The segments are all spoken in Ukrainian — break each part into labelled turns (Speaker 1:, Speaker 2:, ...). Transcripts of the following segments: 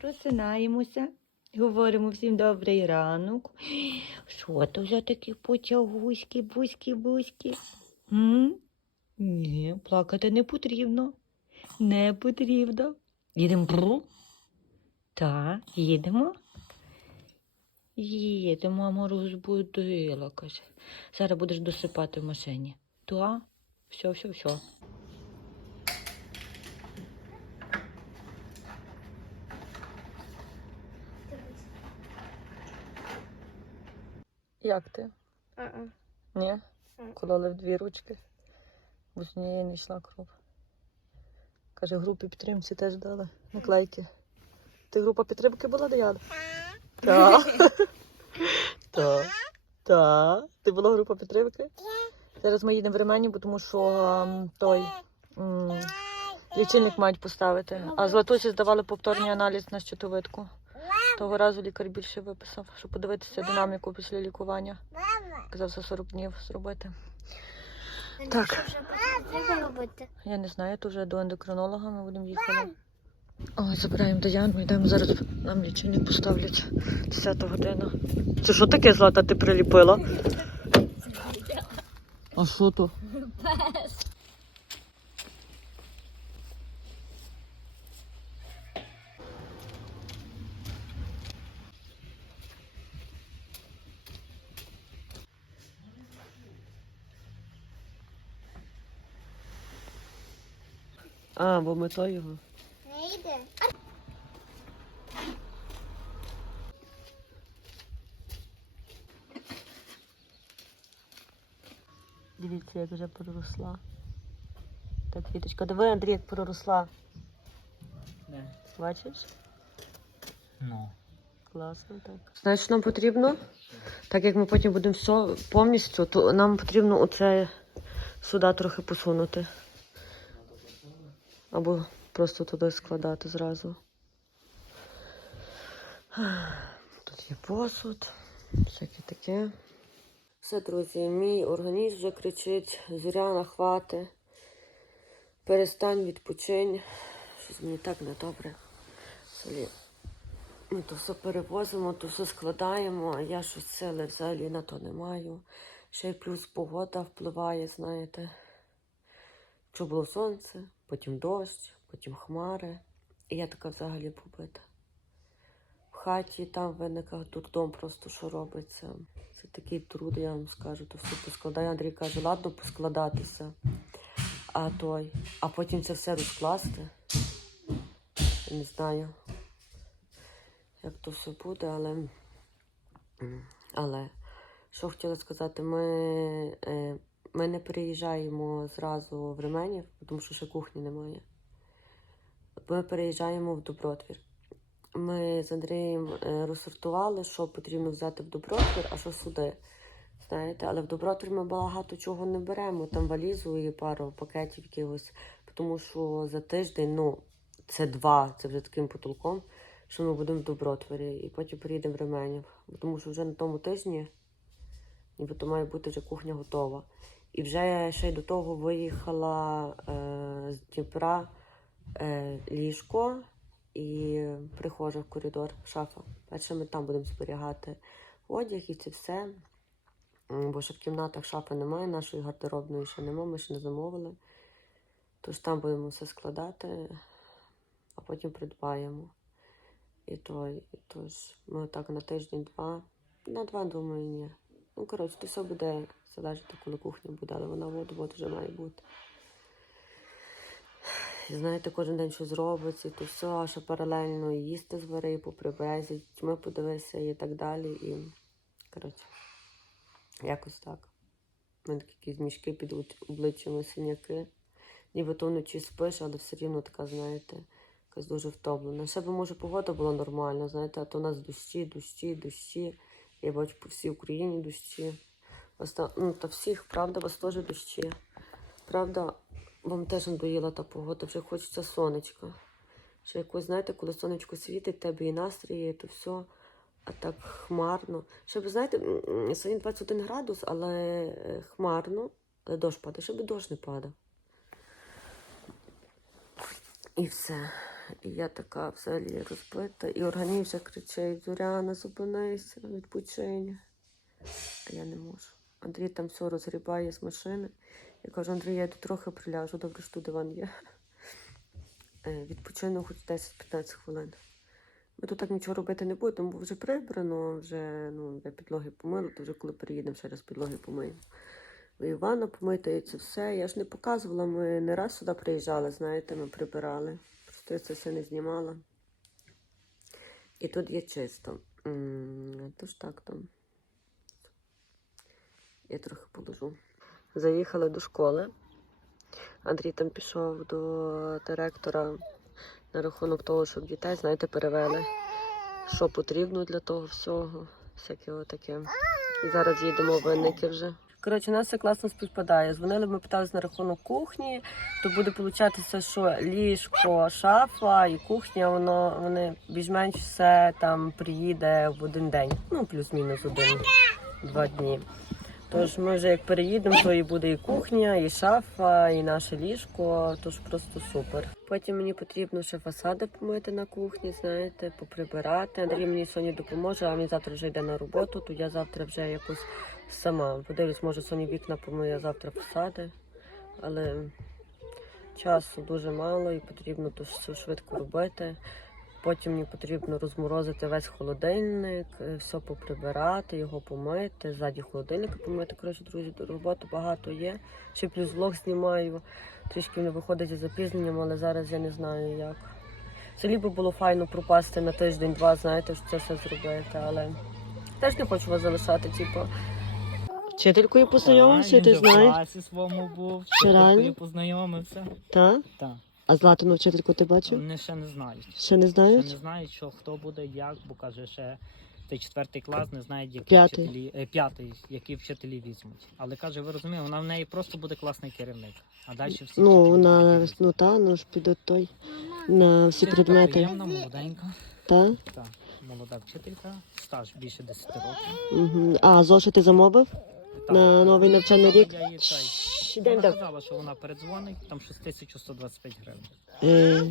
Speaker 1: Просинаємося, говоримо всім добрий ранок. Що то вже такі потягуськи, буськи, буськи? М? Ні, плакати не потрібно. Не потрібно. Їдемо бру? Так, їдемо. Їдемо, мама розбудила, каже. Зараз будеш досипати в машині. Так, все, все, все. Як ти?
Speaker 2: А-а.
Speaker 1: Ні? Кололи в дві ручки. Бо з однієї не йшла кров. Каже, групі підтримці теж дали наклейки. Ти група підтримки була, Діана? Так. Так. Так. Ти була група підтримки? Зараз ми їдемо в Ремені, тому що ем, той м, лічильник мають поставити. А Златусі здавали повторний аналіз на щитовидку. Того разу лікар більше виписав, щоб подивитися динаміку після лікування. Казав за 40 днів зробити. Так.
Speaker 2: Що вже треба робити?
Speaker 1: Я не знаю, то вже до ендокринолога ми будемо їхати. Ой, забираємо Даяну, йдемо зараз нам лічильник поставлять 10 година. Це що таке злата ти приліпила? А що то? А, бо ми то його.
Speaker 2: Не йде.
Speaker 1: Дивіться, як вже проросла. Так, квіточка, диви, Андрій, як проросла.
Speaker 3: Не.
Speaker 1: Бачиш?
Speaker 3: Ну.
Speaker 1: Класно, так. Знаєш, що нам потрібно? Так як ми потім будемо все повністю, то нам потрібно оце сюди трохи посунути. Або просто туди складати зразу. Тут є посуд, всяке таке. Все, друзі, мій організм вже кричить, зоряна хвати. Перестань відпочинь. Щось мені так недобре. Солі. Ми то все перевозимо, то все складаємо, а я щось сили взагалі на то не маю. Ще й плюс погода впливає, знаєте. Що було сонце, потім дощ, потім хмари. І я така взагалі побита. В хаті там виникав дурдом просто що робиться. Це такий труд, я вам скажу, то все поскладаю. Андрій каже, ладно, поскладатися. А той, а потім це все розкласти. Не знаю як то все буде, але. Але що хотіла сказати, ми, е, ми не переїжджаємо зразу в Ременів, тому що ще кухні немає. Ми переїжджаємо в Добротвір. Ми з Андрієм е, розсортували, що потрібно взяти в Добротвір, а що сюди. Знаєте, але в Добротвір ми багато чого не беремо. Там валізу і пару пакетів якихось, тому що за тиждень, ну, це два, це вже таким потолком що ми будемо в Добротворі, і потім приїдемо в Ременів. Тому що вже на тому тижні нібито має бути вже кухня готова. І вже ще й до того виїхала е, з Дніпра е, ліжко і прихожа коридор, шафа. Перше ми там будемо зберігати одяг і це все. Бо ще в кімнатах шафи немає, нашої гардеробної ще немає, ми ще не замовили. Тож там будемо все складати, а потім придбаємо. І то, і тож ми так на тиждень-два. На два, думаю, ні. Ну, коротше, то все буде залежати, коли кухня буде, але вона от вже має бути. Знаєте, кожен день робиться, і то все, а ще паралельно їсти звари, і поприбирай, за подивися і так далі. І, коротше, якось так. У мене такі якісь мішки під обличчями синяки. Ніби то вночі спиш, але все рівно така, знаєте, якась дуже втомлена. Ще би, може, погода була нормальна, знаєте, а то у нас дощі, дощі, дощі. Я бачу по всій Україні дощі. Оста... Ну, та всіх, правда, у вас теж дощі. Правда, вам теж надоїла та погода, вже хочеться сонечка. Ще якось, знаєте, коли сонечко світить, тебе і настрій, то все. А так хмарно. Ще ви знаєте, сьогодні 21 градус, але е, хмарно, але дощ падає, щоб дощ не падав. І все. І я така взагалі розбита. І організм вже кричить: Зоряна, зупинися, відпочинь. А я не можу. Андрій там все розгрібає з машини. Я кажу, Андрій, я тут трохи приляжу, добре, що тут диван є. Відпочину хоч 10-15 хвилин. Ми тут так нічого робити не будемо, бо вже прибрано, вже ну, де підлоги помили, то вже коли приїдемо, ще раз підлоги помиємо. І Івана помити, і це все. Я ж не показувала, ми не раз сюди приїжджали, знаєте, ми прибирали. Просто я це все не знімала. І тут є чисто. Тож так там. Я трохи положу. Заїхали до школи. Андрій там пішов до директора на рахунок того, щоб дітей, знаєте, перевели, що потрібно для того всього, всяке таке. І зараз їдемо в винники вже. Коротше, у нас все класно співпадає. Дзвонили, ми питалися на рахунок кухні, то буде получатися, що ліжко, шафа і кухня, воно вони більш-менш все там приїде в один день. Ну, плюс-мінус один-два дні. Тож ми вже як переїдемо, то і буде і кухня, і шафа, і наше ліжко, тож просто супер. Потім мені потрібно ще фасади помити на кухні, знаєте, поприбирати. Андрій мені сьогодні допоможе, а він завтра вже йде на роботу, то я завтра вже якось сама. Подивлюсь, може сьогодні вікна помию, а завтра фасади. Але часу дуже мало і потрібно то швидко робити. Потім мені потрібно розморозити весь холодильник, е, все поприбирати, його помити, ззаді холодильника помити. Коротше, друзі, роботи багато є. Ще плюс влог знімаю. Трішки не виходить із запізненням, але зараз я не знаю як. Взагалі би було файно пропасти на тиждень-два, знаєте, що це все зробити, але теж не хочу вас залишати, типу. Вчителькою познайомився, ти
Speaker 3: в
Speaker 1: знаєш?
Speaker 3: класі своєму був,
Speaker 1: Ще
Speaker 3: з
Speaker 1: реально?
Speaker 3: вчителькою познайомився.
Speaker 1: Так?
Speaker 3: Так.
Speaker 1: А Златину вчительку ти бачив?
Speaker 3: Вони ще не знають.
Speaker 1: Ще не
Speaker 3: Ще не знають, що хто буде, як, бо каже, ще цей четвертий клас не знають, які
Speaker 1: П'ятий.
Speaker 3: вчителі, е, п'ятий, які вчителі візьмуть. Але каже, ви розумієте, вона в неї просто буде класний керівник. А далі всі
Speaker 1: Ну,
Speaker 3: вчителі
Speaker 1: вона, ну та, ну ж підуть той на всі
Speaker 3: Вчителька
Speaker 1: предмети.
Speaker 3: приємна, молоденька.
Speaker 1: Та?
Speaker 3: Так, молода вчителька, стаж більше 10 років.
Speaker 1: Угу. А зошити замовив? На новий навчальний рік?
Speaker 3: Я їй цей. Вона
Speaker 1: йдем,
Speaker 3: сказала, що вона передзвонить, там щось 1125 гривень
Speaker 1: Е,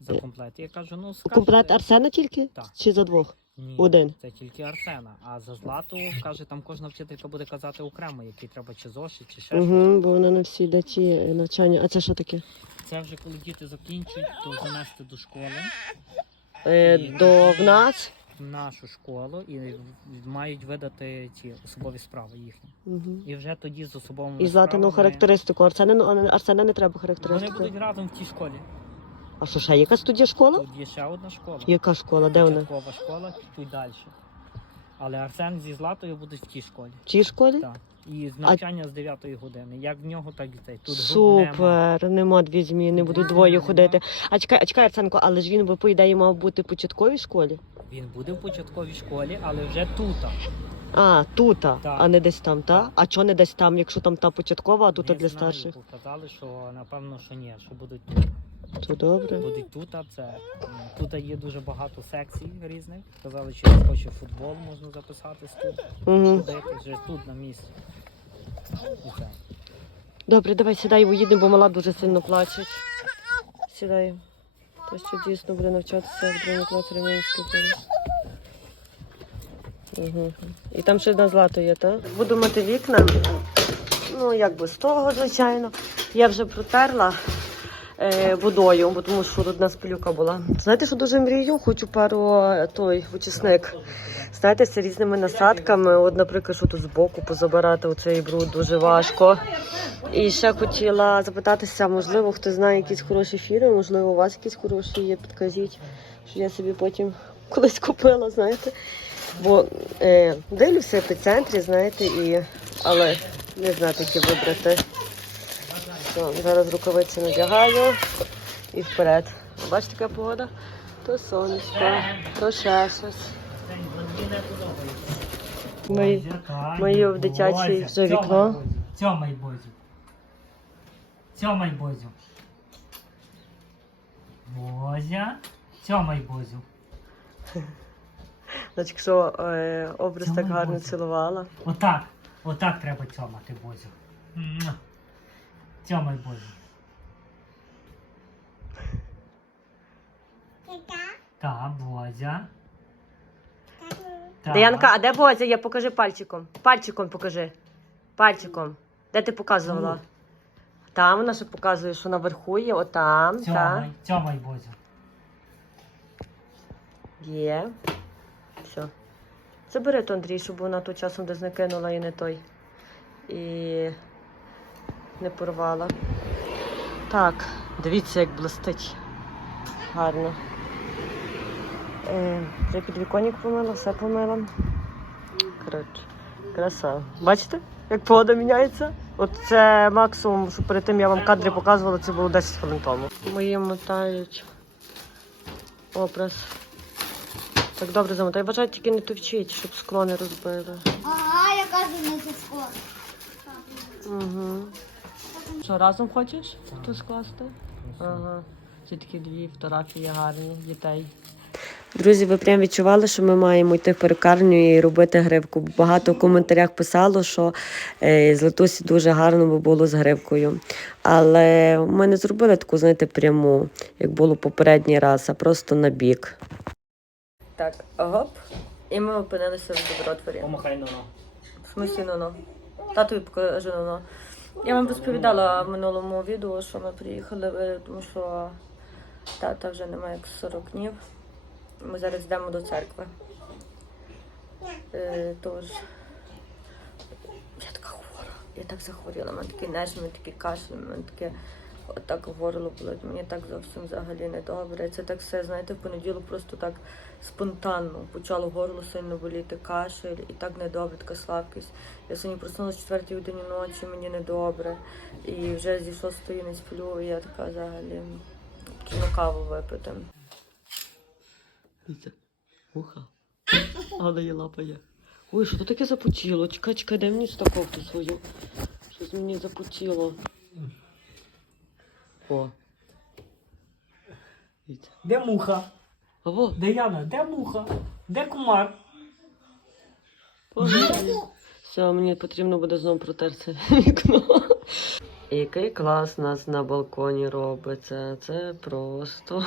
Speaker 3: за комплект. Я кажу, ну скажете.
Speaker 1: комплект Арсена тільки?
Speaker 3: Так.
Speaker 1: Чи за двох?
Speaker 3: Ні,
Speaker 1: Один.
Speaker 3: Це тільки Арсена. А за злату каже, там кожна вчителька буде казати окремо, який треба чи зошит, чи ще щось.
Speaker 1: Угу, бо воно на всі йде ті е, навчання. А це що таке?
Speaker 3: Це вже коли діти закінчують, то занести до школи,
Speaker 1: Е, до в нас.
Speaker 3: В нашу школу і мають видати ті особові справи їхні.
Speaker 1: Угу.
Speaker 3: І вже тоді з особовими
Speaker 1: І
Speaker 3: справами
Speaker 1: характеристику. Арсена, ну, Арсена не треба
Speaker 3: Вони будуть разом в тій школі.
Speaker 1: А що ще, якась тут є школа?
Speaker 3: Тут є ще одна школа.
Speaker 1: Яка школа? Де вона?
Speaker 3: Початкова школа, чуть далі. Але Арсен зі Златою будуть в тій школі.
Speaker 1: В тій школі?
Speaker 3: Так. І з навчання з 9 години. Як в нього, так і цей. Тут груп нема.
Speaker 1: Супер, нема дві зміни, будуть двоє
Speaker 3: нема.
Speaker 1: ходити. А чекай, а чекай, Арсенко, але ж він би по ідеї мав бути в початковій школі.
Speaker 3: Він буде в початковій школі, але вже тут.
Speaker 1: А,
Speaker 3: Так.
Speaker 1: а не десь там, та? А чого не десь там, якщо там та початкова, а тут
Speaker 3: Не
Speaker 1: для
Speaker 3: знаю,
Speaker 1: старших?
Speaker 3: бо Казали, що напевно, що ні, що будуть тут.
Speaker 1: То добре.
Speaker 3: Будуть тут, а це м, тут є дуже багато секцій різних. Казали, що як хоче футбол, можна записатись тут,
Speaker 1: Угу.
Speaker 3: ходити вже тут на місці. І це.
Speaker 1: Добре, давай сідай, уїдемо, бо мала дуже сильно плаче. Сідай. То що дійсно буде навчатися в другому класі Ремінської Угу. І там ще одна злато є, так? Буду мати вікна. Ну, як би з того, звичайно. Я вже протерла водою, бо тому що у нас була. Знаєте, що дуже мрію? Хочу пару е, той очисник. Знаєте, з різними насадками. От, наприклад, що тут збоку позабирати оцей бруд дуже важко. І ще хотіла запитатися, можливо, хто знає якісь хороші фіри, можливо, у вас якісь хороші є, підкажіть, що я собі потім колись купила, знаєте. Бо е, дивлюся в епіцентрі, знаєте, і... але не знаю, які вибрати. Все, зараз рукавиці надягаю і вперед. Бачите, яка погода? То сонечко, то ще щось. Ми, ми в дитячій вже вікно.
Speaker 3: Цьомай Бозю. Цьомай Бозю. Бозя. Цьомай Бозю.
Speaker 1: Значить, якщо е, образ так гарно цілувала.
Speaker 3: Отак. Отак треба цьомати Бозю. Цьомай Бозю. Так, Бозя. Так.
Speaker 1: Даянка, а де Бозя? Я покажи пальчиком. Пальчиком покажи. Пальчиком. Де ти показувала? Там вона ще показує, що наверху є, отам. Так.
Speaker 3: Цьомай, цьомай Бозю.
Speaker 1: Є. Все. Забери то, Андрій, щоб вона тут часом десь не кинула і не той. І не порвала. Так, дивіться, як блистить. Гарно. Е, вже підвіконник помила, все помила. Коротше, краса. Бачите, як погода міняється? От це максимум, що перед тим я вам кадри показувала, це було 10 хвилин тому. Мої мотають образ. Так добре замотай. Бажаю тільки не товчіть, щоб скло не розбили.
Speaker 2: Ага, я кажу, не це скло.
Speaker 1: Угу. Що, разом хочеш тут скласти? Ага. Це такі дві фотографії гарні дітей. Друзі, ви прям відчували, що ми маємо йти в перукарню і робити гривку. Багато в коментарях писало, що е, з Латусі дуже гарно би було з гривкою. Але ми не зробили таку, знаєте, пряму, як було попередній раз, а просто на бік. Так, гоп. І ми опинилися в добротворі.
Speaker 3: Помахай на
Speaker 1: В смислі ноно. Татові покажу ноно. Я вам розповідала в минулому відео, що ми приїхали, е, тому що тата вже немає як 40 днів. Ми зараз йдемо до церкви. Е, тож я така хвора. Я так захворіла, мене такі нежми, такі кашель, у мене таке отак горло болить. Мені так зовсім взагалі не добре. Це так все, знаєте, в понеділок просто так спонтанно почало горло сильно боліти, кашель і так недобре, така слабкість. Я сьогодні проснулася в четвертій годині ночі, мені недобре. І вже зі шостої не сплю, і я така взагалі кіно каву випити. Уха. Але її лапає. Ой, що таке запотіло? Чекай, чекай, дай мені стаковку свою. Щось мені запотіло. О.
Speaker 3: Де муха? Де Яна? Де муха? Де кумар?
Speaker 1: Все, мені потрібно буде знову протерти вікно. Який клас у нас на балконі робиться. Це просто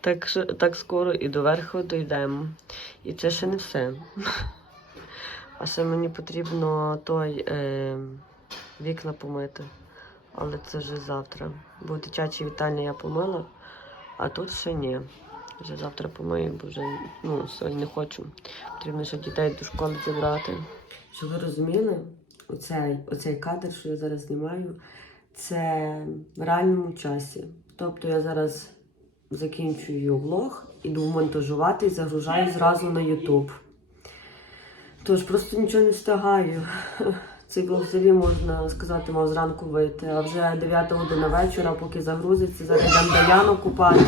Speaker 1: так, так скоро і до верху дійдемо. І це ще не все. А ще мені потрібно той е, вікна помити. Але це вже завтра. Бо дитячі вітальні я помила, а тут ще ні. Вже завтра помию, бо вже ну, сьогодні не хочу. Потрібно ще дітей до школи зібрати. Щоб ви розуміли, оцей, оцей кадр, що я зараз знімаю, це в реальному часі. Тобто я зараз закінчую влог, іду монтажувати і загружаю зразу на YouTube. Тож просто нічого не встигаю. Цей влог взагалі можна сказати, мав зранку вийти, а вже 9 година вечора, поки загрузиться, зараз йдемо Даяну купати.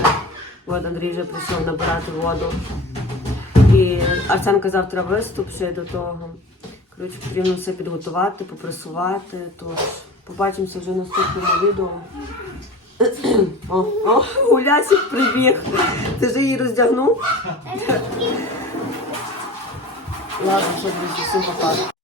Speaker 1: От Андрій вже прийшов набирати воду. І Арсенка завтра виступ ще до того. Коротше, потрібно все підготувати, попресувати. Тож побачимося вже в наступному відео. О, о, Гулясик прибіг. Ти вже її роздягнув? Ладно, що друзі, всім пока.